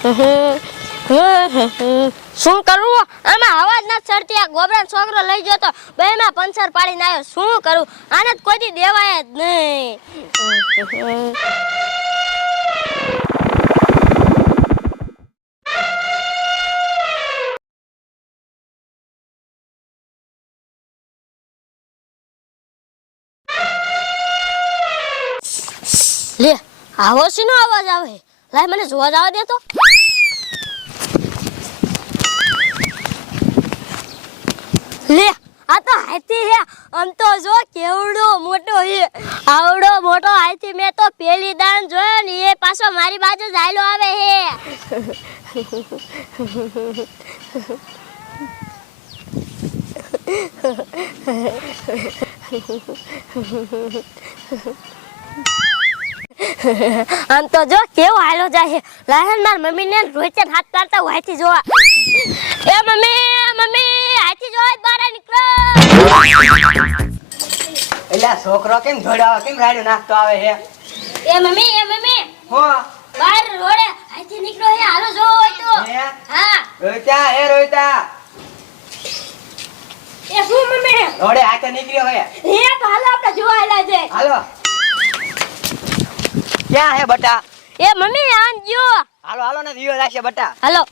શું કરું? આમાં અવાજ ના ચડતી. આ ગોબરા છોકરો લઈ ગયો તો બેમાં પંચર પાડીને આવ્યો. શું કરું? આને કોઈ દી દેવાય જ નહીં. લે આવો શીનો અવાજ આવે? લાય મને જોવા જવા દે તો. લે આ તો હાથી હે. આમ તો જો કેવડો મોટો હે. આવડો મોટો હાથી મેં તો પેલી દાન જોયો ને એ પાછો મારી બાજુ જ હાલ્યો આવે હે. આમ તો જો કેવો હાલો જાય. લાહન માર મમ્મી ને રોચે હાથ પાડતા હોય હાથી જોવા. એ મમ્મી હાથી જોવા બહાર નીકળો. એલા છોકરો કેમ જોડાવ કેમ રાડ્યો નાખતો આવે હે? એ મમ્મી હો બહાર રોડે હાથી નીકળો હે. હાલો જો હોય તો. હા રોહિતા એ શું મમ્મી રોડે હાથે નીકળ્યો હે. હે તો હાલો આપણે જોવા આલા છે. હાલો ક્યાં હે બટા? એ મમ્મી આન જો. હાલો ને દિયો રાખશે બટા. હાલો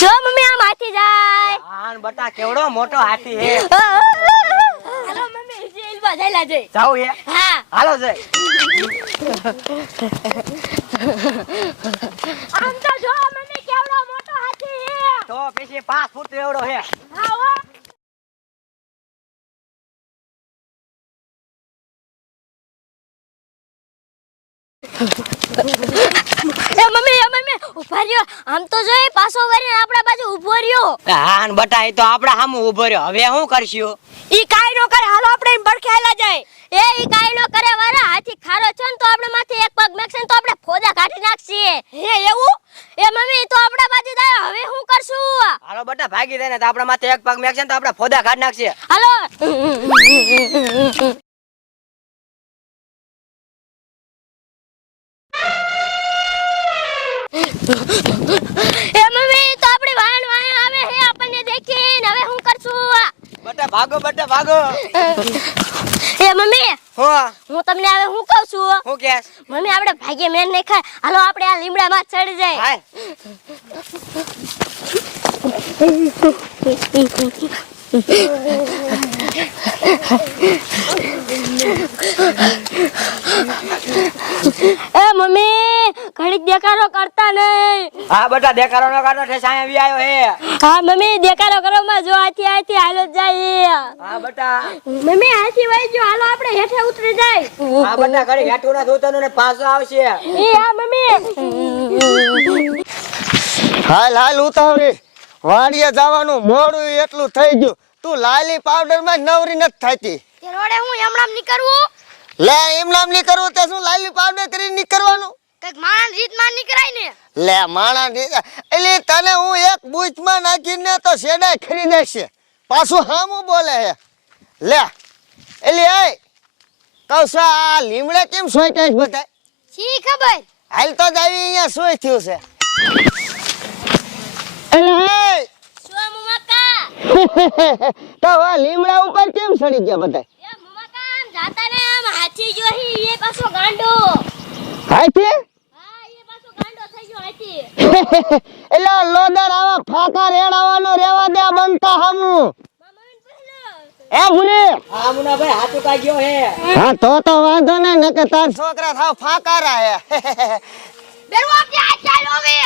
જો મમ્મી આમ હાથી જાય. આન બટા કેવડો મોટો હાથી હે. હાલો મમ્મી જેલમાં જઈલા છે. જાવ હે? હા હાલો જય. આમ તો જો મમ્મી કેવડો મોટો હાથી હે. તો પછી 5 ફૂટ એવડો હે. હા હો. એ મમ્મી ઉભા રહ્યો. આમ તો જો પાછો વળીને આપણા બાજુ ઉભો રહ્યો. આન બટા એ તો આપડા સામે ઊભો રહ્યો. હવે શું કરશું? ઈ કાઈ નો કરે. હાલો આપણે એમ બરખે આલા જાય. એ ઈ કાઈ નો કરે વારા. હાથી ખારો છે ને તો આપણે માથે એક પગ મેકશે ને તો આપણે ફોદા કાઢી નાખશે. હે એવું? એ મમ્મી તો આપણા બાજુ જાય. હવે શું કરશું? હાલો બટા ભાગી જાય ને તો આપડા માથે એક પગ મેકશે ને તો આપડા ફોદા કાઢ નાખશે. હાલો એ મમ્મી તો આપણી વાહન આવે હે. આપણને દેખીને હવે શું કરશું? બટા ભાગો. એ મમ્મી હો હું તમને હવે શું કહું છું? હું કેસ? મમ્મી આપણે ભાગ્ય મેન નહીં ખાય. હાલો આપણે આ લીમડામાં ચડી જાય. હાય એ મમ્મી ઘડીક દેખાડો કરતા નહીં. હા બટા દેખાડો ન કાઢો ઠે સાયા વી આયો હે. હા મમ્મી દેખાડો કરો માં જો હાથી હાલો જાય. હા બટા મમ્મી હાથી વઈ ગયો. હાલો આપણે હેઠે ઉતરી જાય. હા બટા ઘડી હેઠું ના ધોતનો ને પાછો આવશે. એ હા મમ્મી હાલ ઉતાવળી વાડીએ જવાનું મોડું એટલું થઈ ગયું. તું લાલી પાવડર માં નવરી નથી થતી. તે રોડે હું એમણામ ની કરવું. લે એમ નામ ની કરવું તે શું લાલી પાવડર કરી ની કરવાનું? કઈક માણસ રીત માં ની કરાય ને. લે માણા એટલે તને હું એક બૂચ માં નાખીને તો શેડા ખરીદે છે. પાછું હામું બોલે હે. લે એટલે એ કૌસા આ લીમડે કેમ સોઈટા છે બતાય? શી ખબર. હાલ તો જ આવી અહીંયા સોય થયું છે. એટલે શું મુમકા? તો આ લીમડા ઉપર કેમ સડી ગયા બતાય? એ મુમકા આમ જાતા ને આમ હાથી જોહી એ પાછો ગાંડો. હાથી? હા એ પાછો ગાંડો થઈ ગયો હાથી. એટલે લોદર આવા ફાકા રેડાવાનો રેવા દે બનતા હામું. એ મુને હા મુના ભાઈ હાથું કાઢ્યો હે. હા તો વાંધો ને નકે તાર છોકરા થાવ ફાકારા હે. બેરો આપણે આ ચાલો હવે.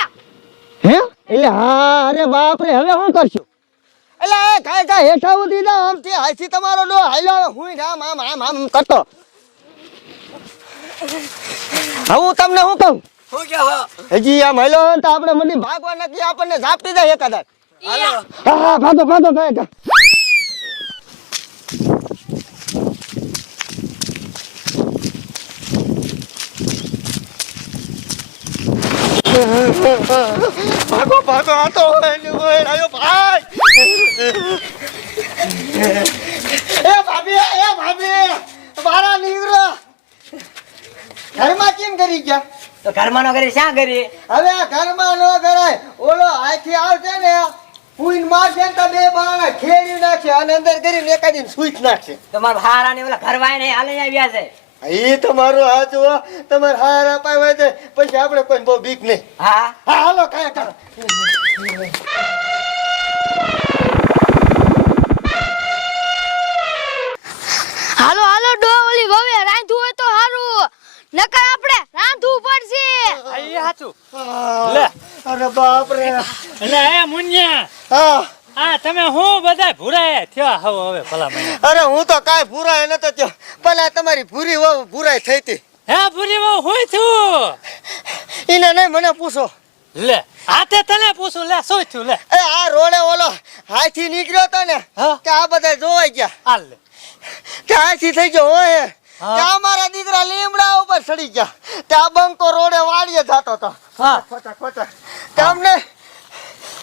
હે એટલે હા અરે બાપ રે હવે શું કરશું? એટલે એ કાઈ હેઠા ઉધી દા આમથી હાથી તમારો ડો હાલ્યો હું આમ કરતો. હું તમને શું કહું? હું કે હો? હજી આમ હાલ્યો તો આપણે મની ભાગવા નથી આપણને ઝાપટી જાય એકાદા. હાલો હા ભાગો ભાઈ. ભાગો આ તો આયો ભાઈ. ભાભી મારા નીકળો ઘરમાં કેમ કરી ગયા તો ઘરમાં નો કરી શા કરી હવે આ ઘરમાં નો કરાય ઓલો હાથી આવશે ને પૂઈન મારશે ને તો બે બાણા ખેડી નાખશે અને અંદર કરીને એકાદીને સૂઈ નાખશે તમારા હારા ને ઓલા ઘરવાય ને હાલે આવ્યા છે એ તમારું હાચું હો તમારે હાર અપાય છે પછી આપણે કોઈ બહુ બીક નહીં હા હા હાલો કાંઈ કરો હાલો હાલો ડો ઓલી વવે રાંધવું હોય તો હારું નકર આપણે રાંધવું પડશે આ હાચું લે અરે બાપ રે એટલે એ મુન્યા હા આ તમે હું બધા ભૂરાયા થયા હવે ભલા મને અરે હું તો કાંઈ ભૂરાય નતો થયો પેલા તમારી ભૂરી વહુ ભૂરાઈ થઈ હતી હે ભૂરી બહુ હોય છું એને નહીં મને પૂછો લે આતે તને પૂછું લે શું થયું લે એ આ રોડે ઓલો હાથી નીકળ્યો તો ને હા? કે આ બધા જોવાઈ ગયા હાલ લે કે હાથી થઈ ગયો હોય હા. કે અમારા દીકરા લીમડા ઉપર ચડી ગયા તે આ બંકો રોડે વાડીએ જતો હતો હા ખોટા ખોટા તમને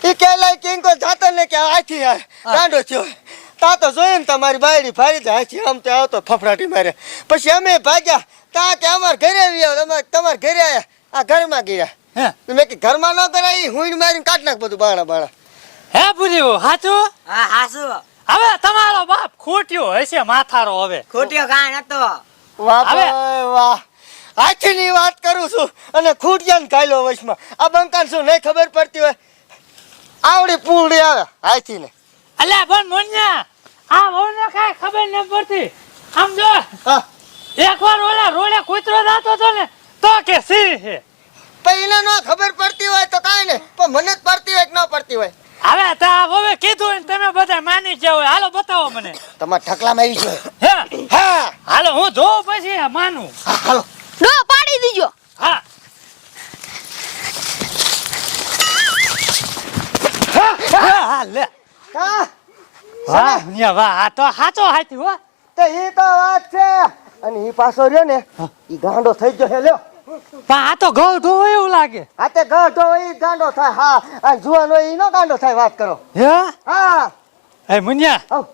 ઈ કેલાય કિંકો જાતો ને કે હાથી ગાંડો થયો તા તો જોયું ને તમારી બાયડી ફાડી દે હાથી આમ તે આવતો ફફડાટી મારે પછી અમે ભાગ્યા તા કે અમાર ઘરે આવ્યા તમાર ઘરે આયા આ ઘરમાં ગયા હે મેં કે ઘરમાં ન કરાય હુંડ મારીને કાઢ નાખ બધું બાણા બાણા હે ભૂરી બહુ હાચું હા હાસુ હવે તમારો બાપ ખોટ્યો હશે માથારો હવે ખોટીઓ કાંઈ નતો વાહ હવે? ભાઈ વાહ હાથીની વાત કરું છું અને ખૂટિયાને કાયલો વચમાં આ બંકાન શું નહીં ખબર પડતી હોય આવડી પૂંડી આવે હાથીને અલ્યા પણ મુન્યા આ વહુને કાંઈ ખબર ન પડતી આમ જો હા એકવાર ઓલા રોડે કૂતરો જાતો હતો ને તો કે સિંહ છે પણ એને ન ખબર પડતી હોય તો કાંઈ નહીં પણ મને જ પડતી હોય કે ન પડતી હોય હવે તા હવે કીધું ને તમે બધા માની જાવ હાલો બતાવો મને તમારા ઠકલામાં આવી જોઈએ હે હા હાલો હું જોઉં પછી માનું હા હાલો ડો પાડી દીજો હા હા લે હા વાહ મુનિયા વાહ આ તો સાચો હાથી હો તો એ તો વાત છે અને એ પાછો રહ્યો ને એ ગાંડો થઈ ગયો હે લ્યો પણ આ તો ઘઉં ઢોય એવું લાગે આ તે ગાંડો એ ગાંડો થાય હા આ જુવાન હોય ઈ નો ગાંડો થાય વાત કરો હે હા એ મુનિયા આવ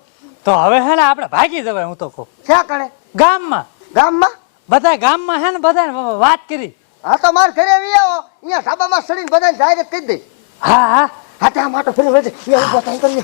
તો હવે હે ને આપણે ભાગી જવાય હું તો કહું ક્યાં કણે ગામમાં ગામમાં બધા ગામમાં હે ને બધા વાત કરી હા તો માર ઘરે આવી આવો અહીંયા ધાબામાં સડીને બધાને જાહેરાત કરી દે હા હા હા ત્યાં માટો ફરી વળે અહીંયા ઉભા થાય કરીએ